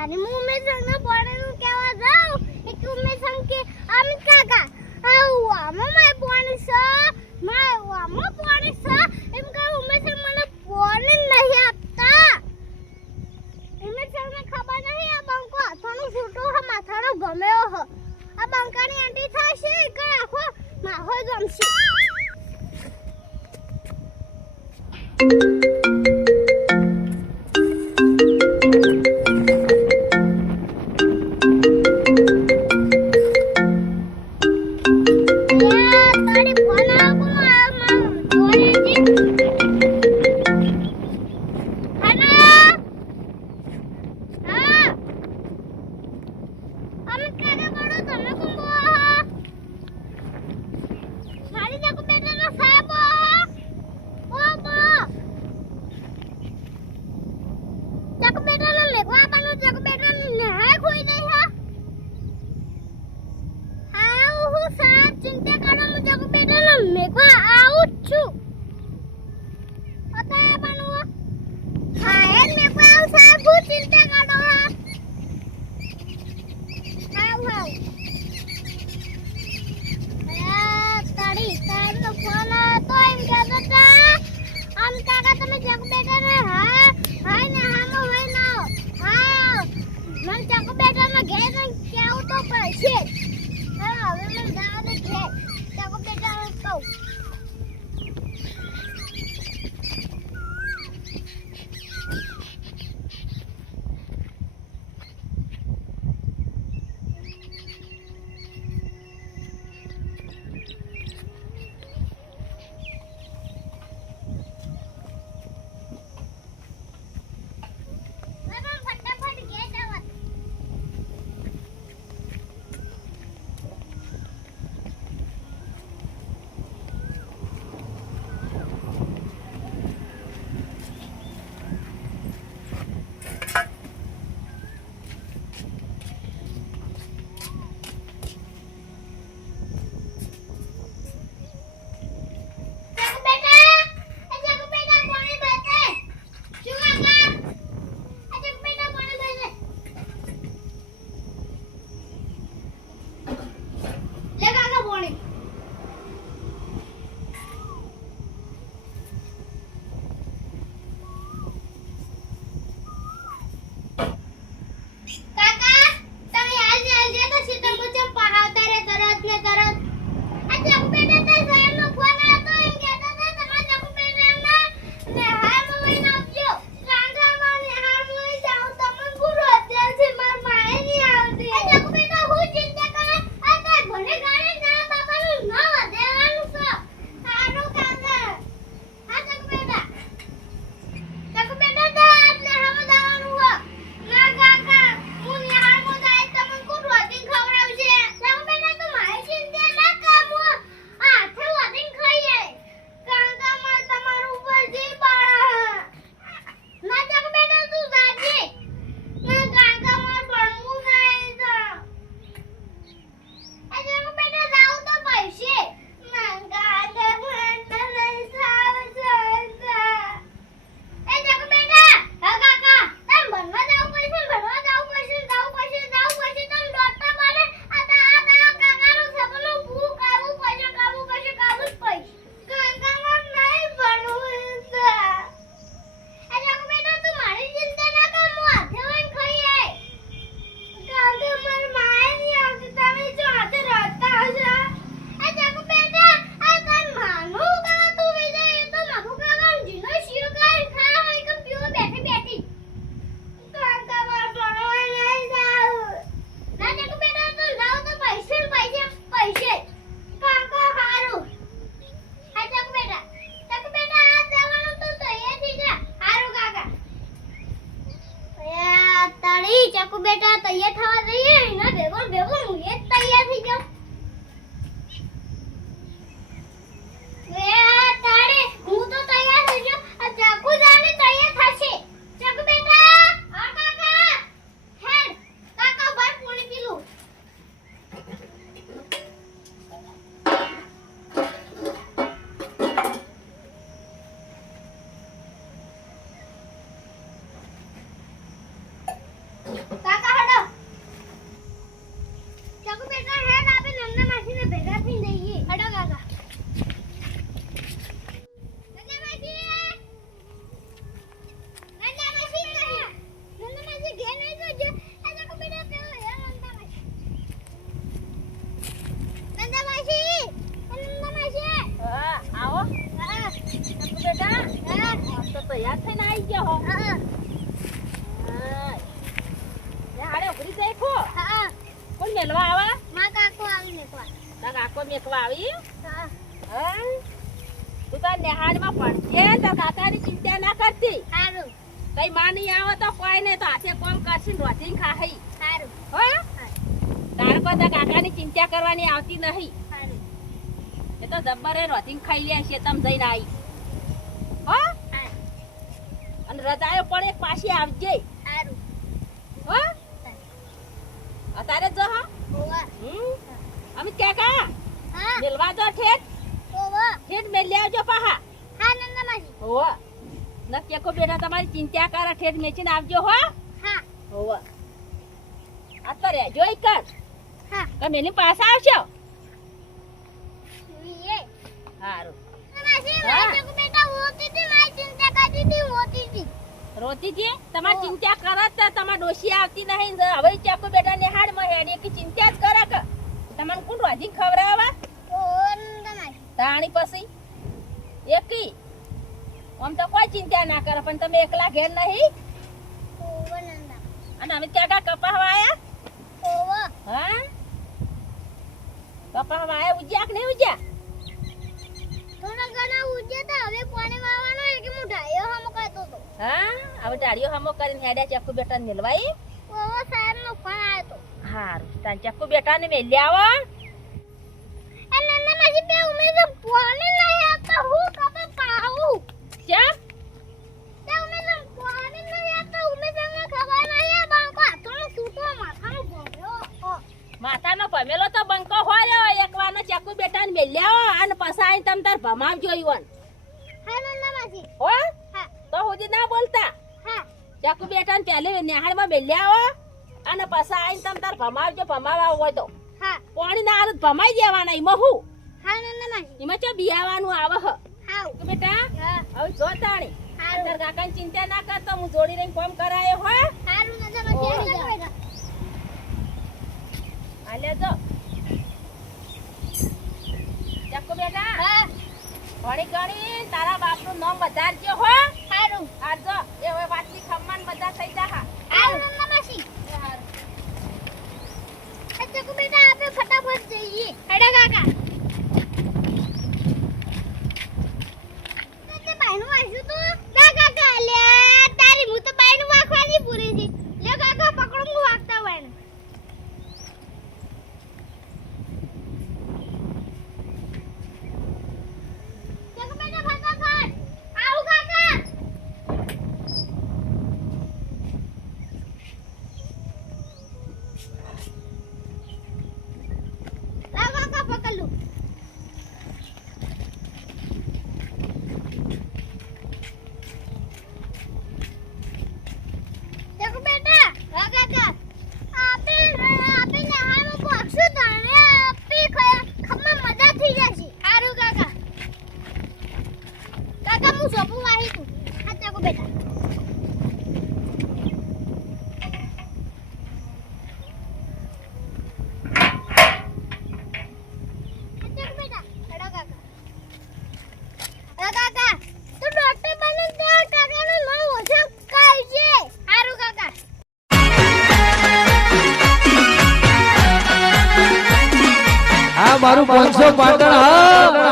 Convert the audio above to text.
અને હું ઉમેશ સંગને પાણીનું કહેવા જાઉં એક ઉમેશ સંગ કે અમિત કાકા આમાં મારે પાણી છે આમાં પાણી છે એમ કહે ઉમેશ સંગ મને પાણી નહીં આપતા ઉમેશ સંગને ખબર નહીં આ બંકો હાથોનું છૂટું હ માથાનો ગમ્યો હ આ બંકાની એન્ટ્રી થશે કે આખો માહોલ જમશે મેકવા આવી હા હા તું તાર નેહાડમાં પડશે તાર કાકાની ચિંતા ના કરતી સારું કઈ માં નહીં આવે તો કોઈ નહીં તો હાથે કોમ કરશે ને રોટી ખાઈ સારું હો તાર પર તાર કાકાની ચિંતા કરવાની આવતી નહીં સારું એ તો જબ્બરે રોટી ખાઈ લે છે તમ જઈને આવી હો અને રજાયો પણ એક પાછી આવજે સારું હો અત્યારે જો હા ઓવા અમિત કાકા હા મેલવા જો ઠેઠ ઓવા ઠેઠ મેલ આવજો પાહા હા નંદા માસી હો નક્કી કો બેટા તમારી ચિંતા કરે ઠેઠ મેચીને આવજો હો હા હો આ તો રહેજો એક હા તમે એની પાસે આવશો વીએ સારું માસી હા. માસી કો બેટા હોતી હતી મારી ચિંતા કરતી હતી હોતી હતી રોતી છે તમારી ચિંતા કરત તો તમાર ડોશી આવતી નહીં હવે ચાકો બેટા ને હાડ માં હેડી કે ચિંતા જ કરે કે તમને કોણ રોજી ખવરાવા ઓ નંદા માસી તાણી પછી એકી આમ તો કોઈ ચિંતા ના કરે પણ તમે એકલા ઘેર નહીં ઓવા નંદા અને અમે કાકા કપાહ વાયા ઓવા હા કપાહ વાયા ઉજ્યા કે નહીં ઉજ્યા થોડા ઘણા ઉજ્યા તા હવે પાણી વાવવાનો એક મુઠાયો હમ કરતો તો હા હવે ડાળીઓ હમો કરીને હેડ્યા ચાકુ બેટા ને મેલવાઈ ઓવા સાહેબ નો ફોન આવ્યો તો હારું તાન ચાકુ બેટા ને મેલી આવો એ નંદા માસી બે ઉમેશ પાણી નહીં આવતા હું કપે પાઉં ચા તે ઉમેશ પાણી નહીં આવતા ઉમેશ ને ખબર નહીં આ બાંકો હાથોનો સૂટો માથાનો ભોળ્યો માતાનો ભમેલો તો બંકો હોર્યો એકવાનો ચાકુ બેટા ને મેલી આવો અને પછી આઈને તમ તાર ભમાવજો ઈવન હા નંદા માસી હો હા તો સુધી ના બોલતા હા ચાકુ બેટા ને પહેલે નિહાળમાં મેલી આવો અને પછી આઈને તમ તાર ભમાવજો ભમાવા હોય તો હા પાણી ના આરત ભમાઈ દેવાના ઈમાં હું હા નંદા માસી ઈમાં ચો બિયાવાનું આવે હ હાઉ કે બેટા હા હવે જો તાણી હારું. તાર કાકાની ચિંતા ના કરતો હું જોડી રહીને કામ કરાયો હો હારું નંદા માસી ઓવા. આવી જાઓ. હાલે જો ચાકુ બેટા હા ઘણી ઘણી તારા બાપનું નામ વધારજો હો હારું આજો એ હવે વાતની ખમ્માન બધા થઈ જા હા હારું નંદા માસી अच्छा को बेटा आप फटाफट जाइए हेडा काका તે બાયનું વાંચ્યું તો ના કાકા લે તારી હું તો બાયનું વાંખવાની પૂરી છે લે કાકા પકડો હું વાગતા હોય ને ચાલો બેટા ફટાફટ આવો કાકા લાવ કાકા પકડ લો देखो बेटा हाँ काका आपे नहानो पक्षु ताने आपे खम्मा मजा થઈ જશે હારું કાકા કાકા હું સોપું વાહી તું હા ચાકો બેટા હા ચાકો બેટા હેડો કાકા હા કાકા તું ડોક્ટર બને તો કાકાનું નામ ઓછું કાઢજે હારું કાકા આ મારું 500 પાટણ હા